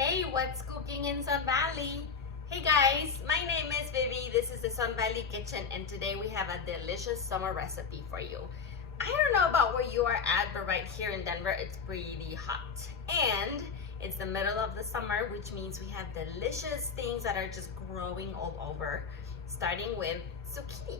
Hey, what's cooking in Sun Valley? Hey guys, my name is Vivi. This is the Sun Valley Kitchen, and today we have a delicious summer recipe for you. I don't know about where you are at, but right here in Denver, it's pretty hot. And it's the middle of the summer, which means we have delicious things that are just growing all over, starting with zucchini.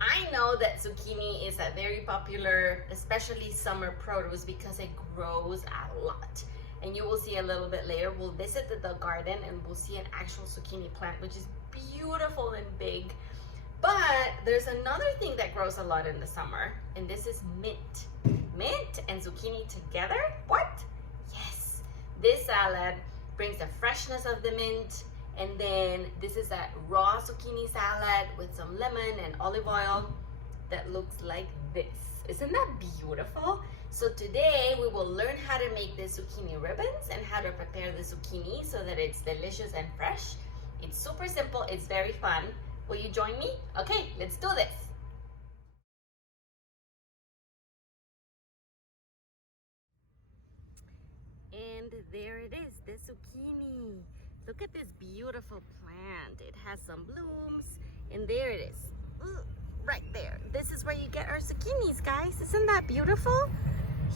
I know that zucchini is a very popular, especially summer produce because it grows a lot. And you will see a little bit later, we'll visit the garden and we'll see an actual zucchini plant, which is beautiful and big. But there's another thing that grows a lot in the summer, and this is mint. Mint and zucchini together, what? Yes, this salad brings the freshness of the mint, and then this is a raw zucchini salad with some lemon and olive oil that looks like this. Isn't that beautiful? So today we will learn how to make the zucchini ribbons and how to prepare the zucchini so that it's delicious and fresh. It's super simple, it's very fun. Will you join me? Okay, let's do this. And there it is, the zucchini. Look at this beautiful plant. It has some blooms, and there it is. Ooh, right there. This is where you get our zucchinis, guys. Isn't that beautiful?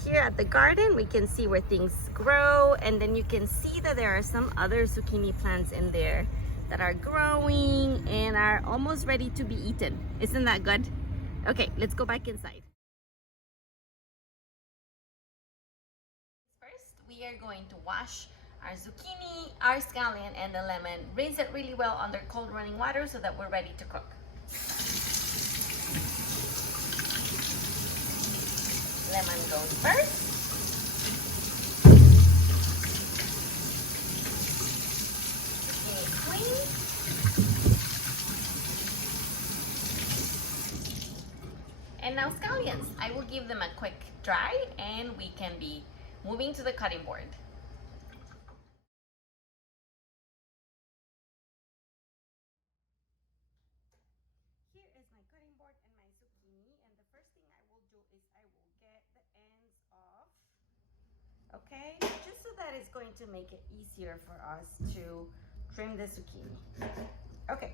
Here at the garden, we can see where things grow, and then you can see that there are some other zucchini plants in there that are growing and are almost ready to be eaten. Isn't that good? Okay, let's go back inside. First, we are going to wash our zucchini, our scallion, and the lemon. Rinse it really well under cold running water so that we're ready to cook. Lemon goes first. Zucchini clean. And now scallions. I will give them a quick dry and we can be moving to the cutting board. Here is my cutting board and my zucchini, and the first thing I will do is I will get the ends off. Okay, just so that it's going to make it easier for us to trim the zucchini. Okay,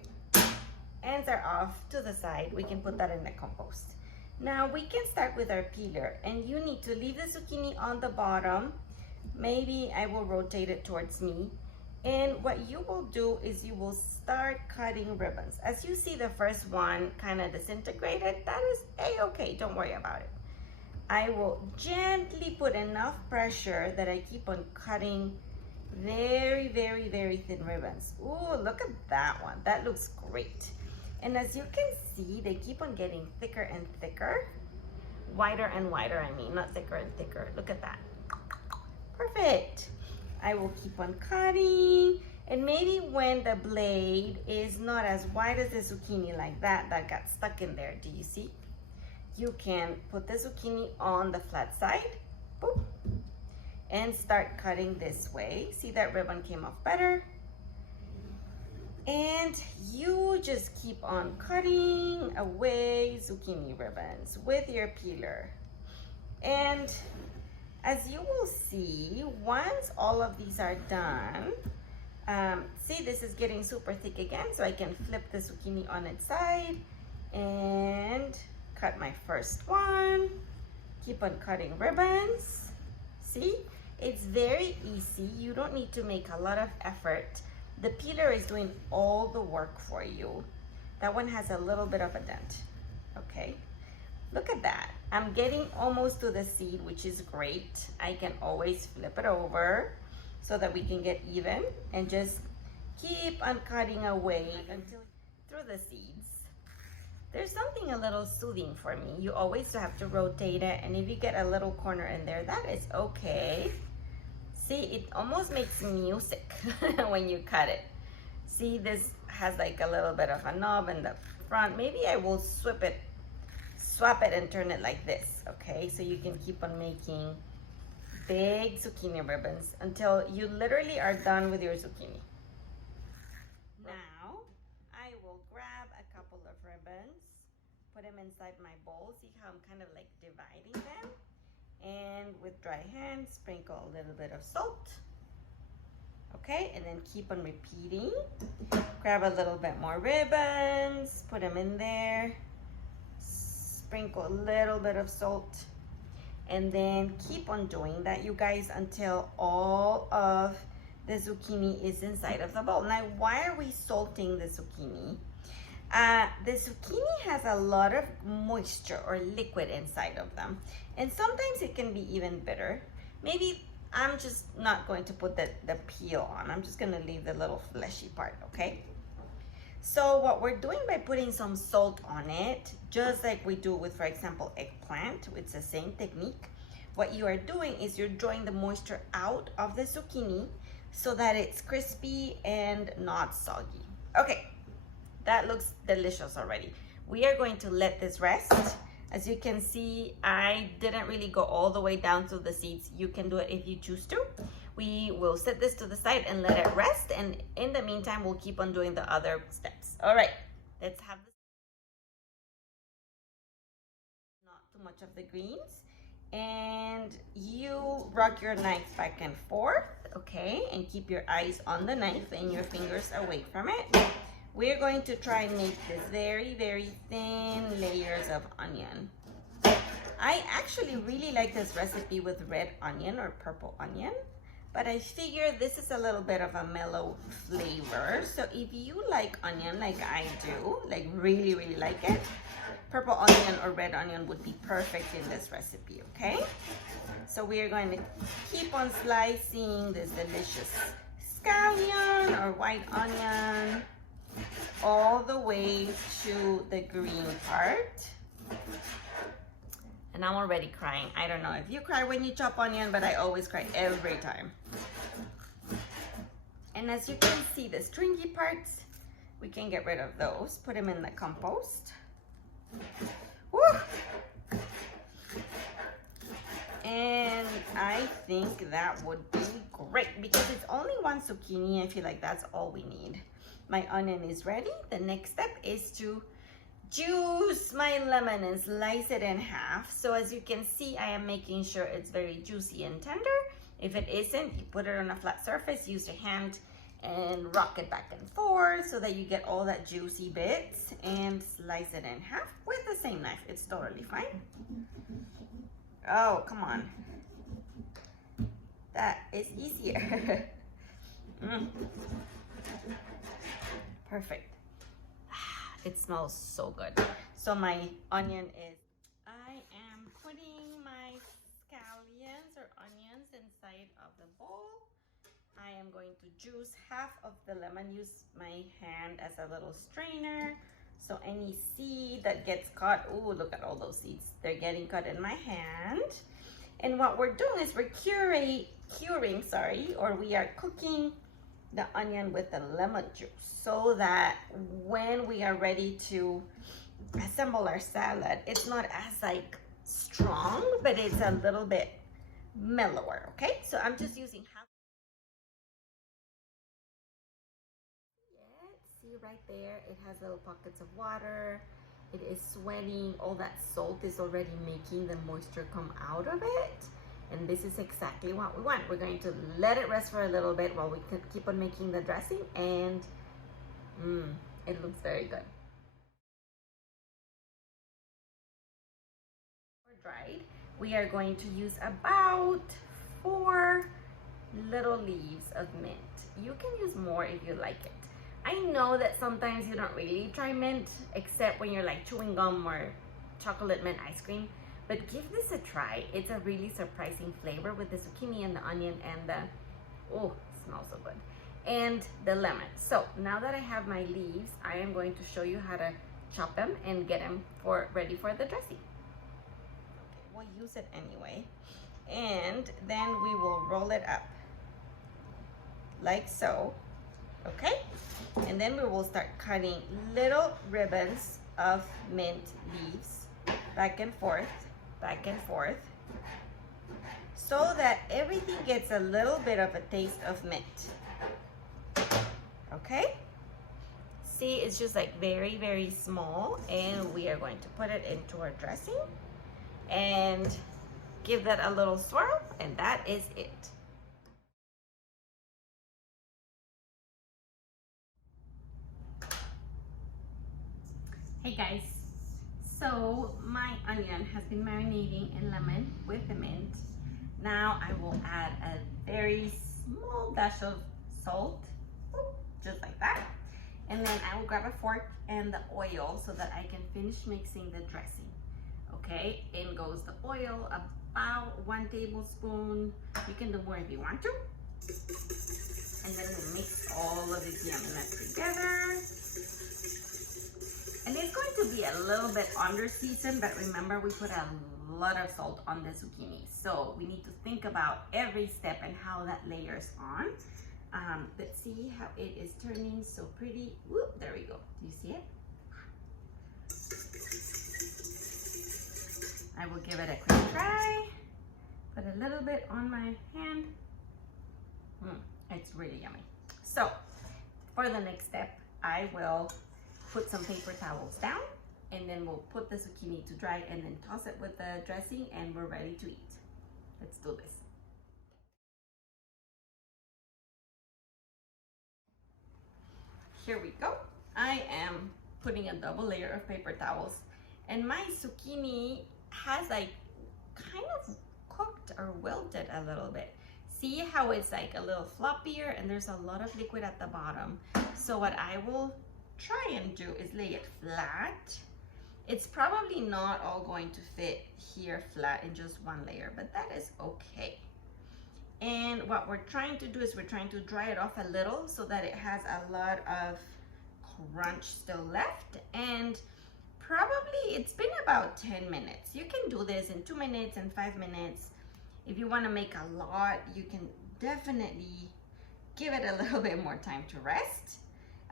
ends are off to the side. We can put that in the compost. Now we can start with our peeler, and you need to leave the zucchini on the bottom. Maybe I will rotate it towards me. And what you will do is you will start cutting ribbons. As you see the first one kind of disintegrated, that is a-okay, don't worry about it. I will gently put enough pressure that I keep on cutting very, very, very thin ribbons. Ooh, look at that one, that looks great. And as you can see, they keep on getting thicker and thicker. Wider and wider, I mean, not thicker and thicker. Look at that. Perfect. I will keep on cutting, and maybe when the blade is not as wide as the zucchini like that got stuck in there, do you see? You can put the zucchini on the flat side, boop, and start cutting this way. See, that ribbon came off better. And you just keep on cutting away zucchini ribbons with your peeler. And as you will see, once all of these are done, see, this is getting super thick again, so I can flip the zucchini on its side and cut my first one. Keep on cutting ribbons. See, it's very easy. You don't need to make a lot of effort. The peeler is doing all the work for you. That one has a little bit of a dent, okay? Look at that. I'm getting almost to the seed, which is great. I can always flip it over so that we can get even and just keep on cutting away until through the seeds. There's something a little soothing for me. You always have to rotate it, and if you get a little corner in there, that is okay. See, it almost makes music when you cut it. See, this has like a little bit of a knob in the front. Maybe I will swap it and turn it like this, okay? So you can keep on making big zucchini ribbons until you literally are done with your zucchini. Now, I will grab a couple of ribbons, put them inside my bowl. See how I'm kind of like dividing them? And with dry hands, sprinkle a little bit of salt. Okay, and then keep on repeating. Grab a little bit more ribbons, put them in there, sprinkle a little bit of salt, and then keep on doing that, you guys, until all of the zucchini is inside of the bowl. Now, why are we salting the zucchini? The zucchini has a lot of moisture or liquid inside of them, and sometimes it can be even bitter. Maybe I'm just not going to put the peel on. I'm just going to leave the little fleshy part, okay? So what we're doing by putting some salt on it, just like we do with, for example, eggplant, it's the same technique. What you are doing is you're drawing the moisture out of the zucchini so that it's crispy and not soggy. Okay, that looks delicious already. We are going to let this rest. As you can see, I didn't really go all the way down to the seeds. You can do it if you choose to. We will set this to the side and let it rest. And in the meantime, we'll keep on doing the other steps. All right, let's have this. Not too much of the greens. And you rock your knife back and forth, okay? And keep your eyes on the knife and your fingers away from it. We're going to try and make this very, very thin layers of onion. I actually really like this recipe with red onion or purple onion, but I figure this is a little bit of a mellow flavor. So if you like onion like I do, like really, really like it, purple onion or red onion would be perfect in this recipe, okay? So we are going to keep on slicing this delicious scallion or white onion all the way to the green part. And I'm already crying. I don't know if you cry when you chop onion, but I always cry every time. And as you can see, the stringy parts, we can get rid of those. Put them in the compost. Woo! And I think that would be great because it's only one zucchini. I feel like that's all we need. My onion is ready. The next step is to juice my lemon and slice it in half. So as you can see, I am making sure it's very juicy and tender. If it isn't, you put it on a flat surface, use your hand and rock it back and forth so that you get all that juicy bits, and slice it in half with the same knife. It's totally fine. Oh, come on. That is easier. Perfect. It smells so good. So my onion is, I am putting my scallions or onions inside of the bowl. I am going to juice half of the lemon. Use my hand as a little strainer. So any seed that gets caught, ooh, look at all those seeds. They're getting caught in my hand. And what we're doing is we're curing, or we are cooking the onion with the lemon juice so that when we are ready to assemble our salad, it's not as like strong, but it's a little bit mellower, okay? So I'm just using half. See right there, it has little pockets of water. It is sweating. All that salt is already making the moisture come out of it. And this is exactly what we want. We're going to let it rest for a little bit while we keep on making the dressing, and it looks very good. For dried, we are going to use about 4 little leaves of mint. You can use more if you like it. I know that sometimes you don't really try mint except when you're like chewing gum or chocolate mint ice cream, but give this a try. It's a really surprising flavor with the zucchini and the onion and the, oh, it smells so good, and the lemon. So now that I have my leaves, I am going to show you how to chop them and get them ready for the dressing. Okay, we'll use it anyway. And then we will roll it up like so. Okay, and then we will start cutting little ribbons of mint leaves back and forth, so that everything gets a little bit of a taste of mint. Okay, see, it's just like very, very small, and we are going to put it into our dressing and give that a little swirl, and that is it. Hey guys, so my onion has been marinating in lemon with the mint. Now I will add a very small dash of salt, just like that. And then I will grab a fork and the oil so that I can finish mixing the dressing. Okay, in goes the oil, about 1 tablespoon. You can do more if you want to. And then we mix all of this yumminess together. And it's going to be a little bit under seasoned, but remember we put a lot of salt on the zucchini. So we need to think about every step and how that layers on. But see how it is turning so pretty. Whoop, there we go. Do you see it? I will give it a quick try. Put a little bit on my hand. It's really yummy. So for the next step, I will put some paper towels down, and then we'll put the zucchini to dry and then toss it with the dressing, and we're ready to eat. Let's do this. Here we go. I am putting a double layer of paper towels, and my zucchini has like kind of cooked or wilted a little bit. See how it's like a little floppier and there's a lot of liquid at the bottom. So what I will try and do is lay it flat. It's probably not all going to fit here flat in just one layer, but that is okay. And what we're trying to do is we're trying to dry it off a little so that it has a lot of crunch still left. And probably it's been about 10 minutes. You can do this in 2 minutes and 5 minutes. If you want to make a lot, you can definitely give it a little bit more time to rest.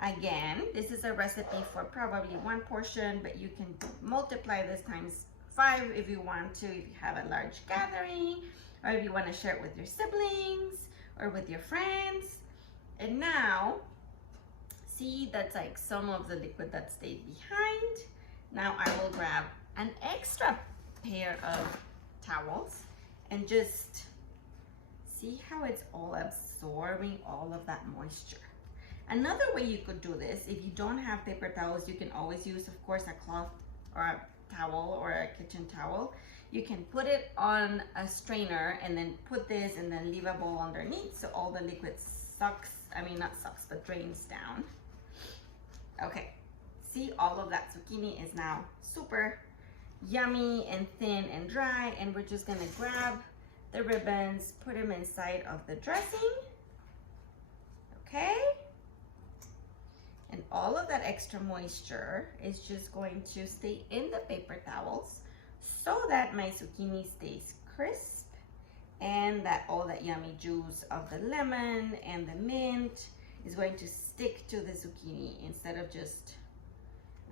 Again, this is a recipe for probably 1 portion, but you can multiply this times 5 if you want to, if you have a large gathering, or if you want to share it with your siblings or with your friends. And now, see, that's like some of the liquid that stayed behind. Now I will grab an extra pair of towels and just see how it's all absorbing all of that moisture. Another way you could do this, if you don't have paper towels, you can always use, of course, a cloth or a towel or a kitchen towel. You can put it on a strainer and then put this and then leave a bowl underneath so all the liquid drains down. Okay, see, all of that zucchini is now super yummy and thin and dry, and we're just gonna grab the ribbons, put them inside of the dressing. Okay, and all of that extra moisture is just going to stay in the paper towels so that my zucchini stays crisp and that all that yummy juice of the lemon and the mint is going to stick to the zucchini instead of just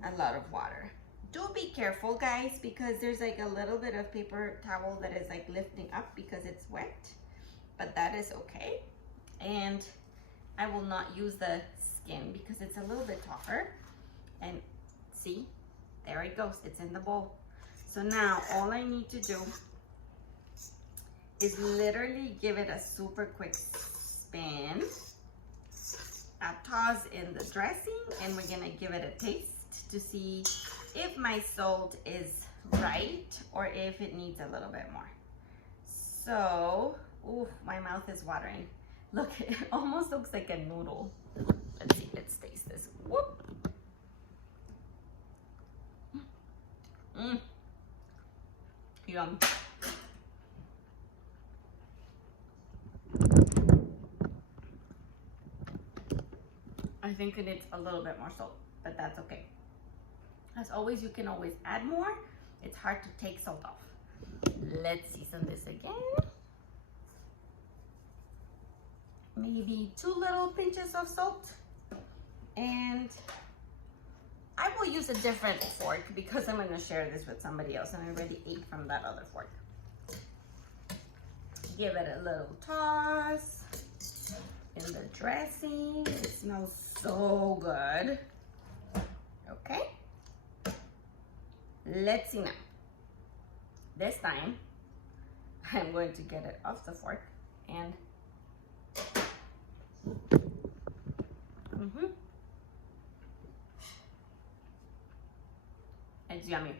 a lot of water. Do be careful, guys, because there's like a little bit of paper towel that is like lifting up because it's wet, but that is okay. And I will not use the skin because it's a little bit tougher. And see, there it goes, it's in the bowl. So now all I need to do is literally give it a super quick spin, a toss in the dressing, and we're gonna give it a taste to see if my salt is right or if it needs a little bit more. So, ooh, my mouth is watering. Look, it almost looks like a noodle. Let's see, let's taste this. Whoop. Yum. I think it needs a little bit more salt, but that's okay. As always, you can always add more. It's hard to take salt off. Let's season this again. Maybe 2 little pinches of salt. And I will use a different fork because I'm going to share this with somebody else, and I already ate from that other fork. Give it a little toss in the dressing. It smells so good. Okay. Let's see now. This time, I'm going to get it off the fork and yummy.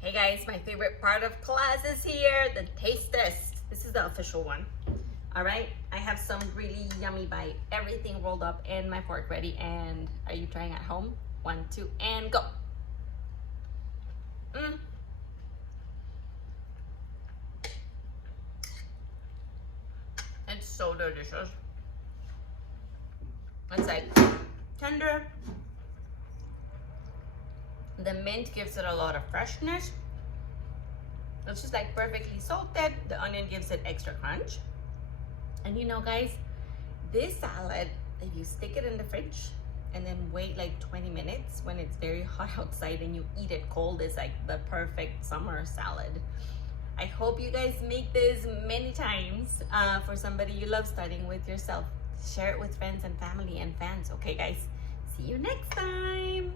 Hey guys, my favorite part of class is here, the taste test. This is the official one. All right, I have some really yummy bite, everything rolled up and my fork ready. And are you trying at home? 1, 2, and go. It's so delicious. It's like tender. The mint gives it a lot of freshness. It's just like perfectly salted. The onion gives it extra crunch. And you know guys, this salad, if you stick it in the fridge and then wait like 20 minutes when it's very hot outside and you eat it cold, it's like the perfect summer salad. I hope you guys make this many times for somebody you love, starting with yourself. Share it with friends and family and fans. Okay guys, see you next time.